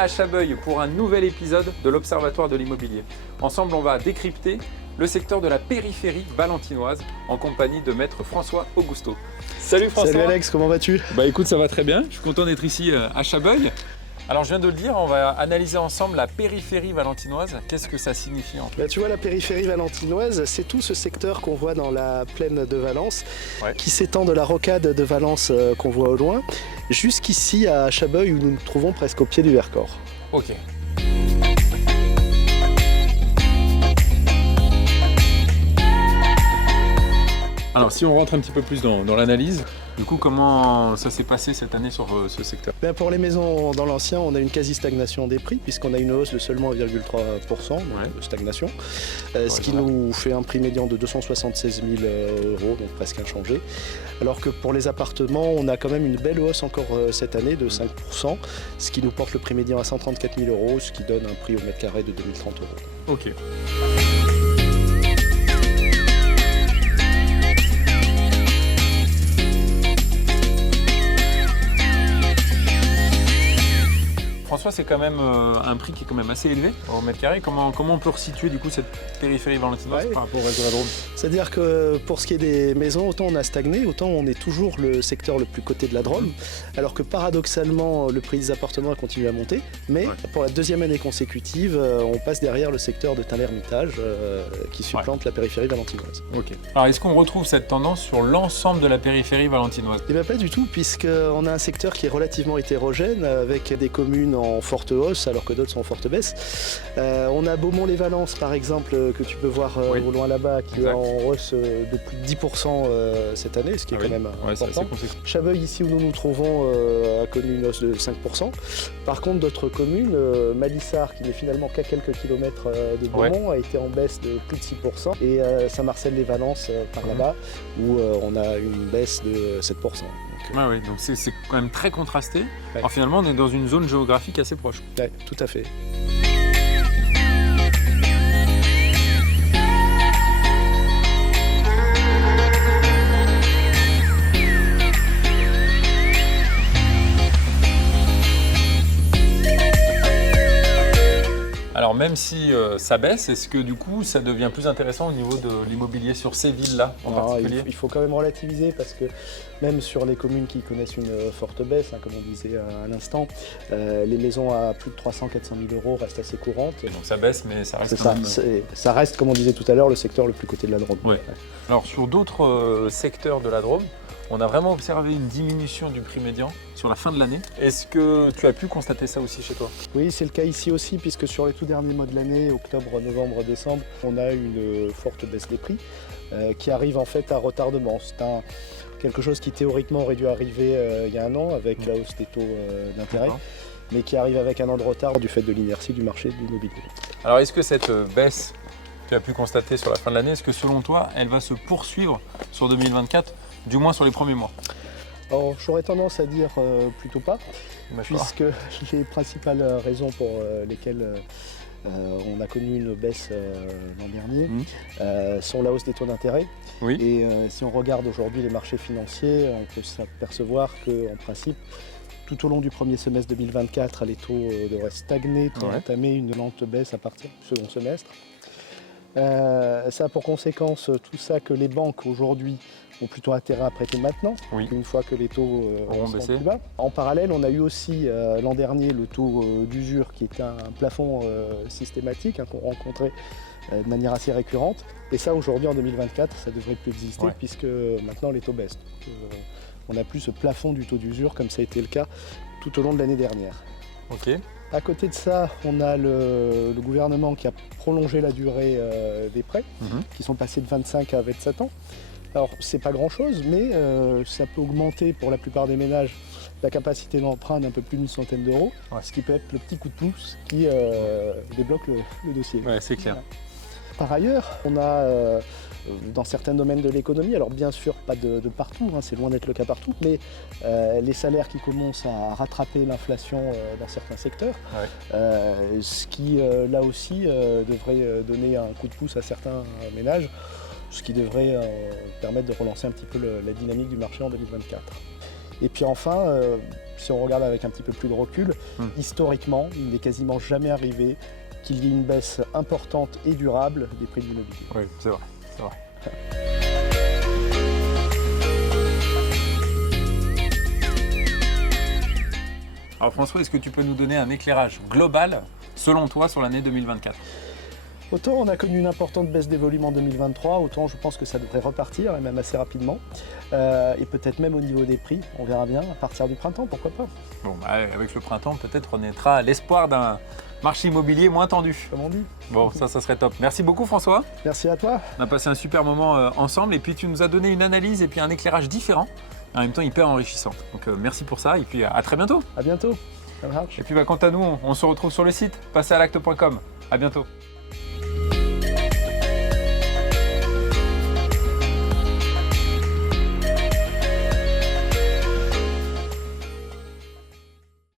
à Chabeuil pour un nouvel épisode de l'Observatoire de l'immobilier. Ensemble, on va décrypter le secteur de la périphérie valentinoise en compagnie de maître François Augusto. Salut François. Salut Alex, comment vas-tu? Bah écoute, ça va très bien. Je suis content d'être ici à Chabeuil. Alors je viens de le dire, on va analyser ensemble la périphérie valentinoise. Qu'est-ce que ça signifie en fait? Tu vois, la périphérie valentinoise, c'est tout ce secteur qu'on voit dans la plaine de Valence, qui s'étend de la rocade de Valence qu'on voit au loin, jusqu'ici à Chabeuil où nous nous trouvons presque au pied du Vercors. Ok. Alors si on rentre un petit peu plus dans l'analyse, du coup comment ça s'est passé cette année sur ce secteur? Pour les maisons dans l'ancien, on a une quasi-stagnation des prix puisqu'on a une hausse de seulement 1,3% de stagnation, ce qui nous fait un prix médian de 276 000 €, donc presque inchangé. Alors que pour les appartements, on a quand même une belle hausse encore cette année de 5%, ce qui nous porte le prix médian à 134 000 €, ce qui donne un prix au mètre carré de 2030 €. Ok. François, c'est quand même un prix qui est quand même assez élevé au mètre carré. Comment on peut resituer du coup cette périphérie valentinoise par rapport au reste de la Drôme? C'est-à-dire que pour ce qui est des maisons, autant on a stagné, autant on est toujours le secteur le plus coté de la Drôme, alors que paradoxalement, le prix des appartements a continué à monter, mais pour la deuxième année consécutive, on passe derrière le secteur de Tain-l'Hermitage qui supplante la périphérie valentinoise. Ok. Alors est-ce qu'on retrouve cette tendance sur l'ensemble de la périphérie valentinoise? Eh bien pas du tout, puisqu'on a un secteur qui est relativement hétérogène, avec des communes en forte hausse alors que d'autres sont en forte baisse. On a Beaumont-les-Valences par exemple que tu peux voir au loin là-bas qui est en hausse de plus de 10% cette année, ce qui est quand même important. Chabeuil ici où nous nous trouvons a connu une hausse de 5%. Par contre d'autres communes, Malissard qui n'est finalement qu'à quelques kilomètres de Beaumont a été en baisse de plus de 6% et Saint-Marcel-les-Valences par là-bas où on a une baisse de 7%. Donc c'est quand même très contrasté. Alors finalement on est dans une zone géographique assez proche. Oui, tout à fait. Alors même si ça baisse, est-ce que du coup ça devient plus intéressant au niveau de l'immobilier sur ces villes-là en particulier? Il faut quand même relativiser parce que même sur les communes qui connaissent une forte baisse, comme on disait à l'instant, les maisons à plus de 300 400 000 € restent assez courantes. Et donc ça baisse mais ça reste ça reste, comme on disait tout à l'heure, le secteur le plus coté de la Drôme. Alors sur d'autres secteurs de la Drôme, on a vraiment observé une diminution du prix médian sur la fin de l'année. Est-ce que tu as pu constater ça aussi chez toi? Oui, c'est le cas ici aussi, puisque sur les tout derniers mois de l'année, octobre, novembre, décembre, on a une forte baisse des prix qui arrive en fait à retardement. C'est quelque chose qui théoriquement aurait dû arriver il y a un an avec la hausse des taux d'intérêt, mais qui arrive avec un an de retard du fait de l'inertie du marché de l'immobilier. Alors est-ce que cette baisse que tu as pu constater sur la fin de l'année, est-ce que selon toi, elle va se poursuivre sur 2024? Du moins sur les premiers mois. Alors j'aurais tendance à dire plutôt pas, puisque les principales raisons pour lesquelles on a connu une baisse l'an dernier sont la hausse des taux d'intérêt. Et si on regarde aujourd'hui les marchés financiers, on peut s'apercevoir qu'en principe, tout au long du premier semestre 2024, les taux devraient stagner pour entamer une lente baisse à partir du second semestre. Ça a pour conséquence tout ça que les banques aujourd'hui ont plutôt intérêt à prêter maintenant, une fois que les taux auront baissé plus bas. En parallèle, on a eu aussi l'an dernier le taux d'usure qui était un plafond systématique qu'on rencontrait de manière assez récurrente. Et ça, aujourd'hui, en 2024, ça devrait plus exister puisque maintenant les taux baissent. Donc, on n'a plus ce plafond du taux d'usure comme ça a été le cas tout au long de l'année dernière. À côté de ça, on a le gouvernement qui a prolongé la durée des prêts, qui sont passés de 25 à 27 ans. Alors, c'est pas grand-chose, mais ça peut augmenter pour la plupart des ménages la capacité d'emprunt d'un peu plus d'une centaine d'euros, ce qui peut être le petit coup de pouce qui débloque le dossier. C'est clair. Par ailleurs, on a dans certains domaines de l'économie, alors bien sûr pas de partout, c'est loin d'être le cas partout, mais les salaires qui commencent à rattraper l'inflation dans certains secteurs, ce qui là aussi devrait donner un coup de pouce à certains ménages, ce qui devrait permettre de relancer un petit peu la dynamique du marché en 2024. Et puis enfin, si on regarde avec un petit peu plus de recul, historiquement, il n'est quasiment jamais arrivé qu'il y ait une baisse importante et durable des prix de l'immobilier. Oui, c'est vrai, c'est vrai. Alors François, est-ce que tu peux nous donner un éclairage global, selon toi, sur l'année 2024 ? Autant on a connu une importante baisse des volumes en 2023, autant je pense que ça devrait repartir, et même assez rapidement. Et peut-être même au niveau des prix, on verra bien, à partir du printemps, pourquoi pas. Bon, avec le printemps, peut-être renaîtra l'espoir d'un marché immobilier moins tendu. Comme on dit. Bon, ça serait top. Merci beaucoup François. Merci à toi. On a passé un super moment ensemble et puis tu nous as donné une analyse et puis un éclairage différent, en même temps hyper enrichissant. Donc merci pour ça et puis à très bientôt. À bientôt. Ça marche. Et puis quant à nous, on se retrouve sur le site passezacte.com. À bientôt.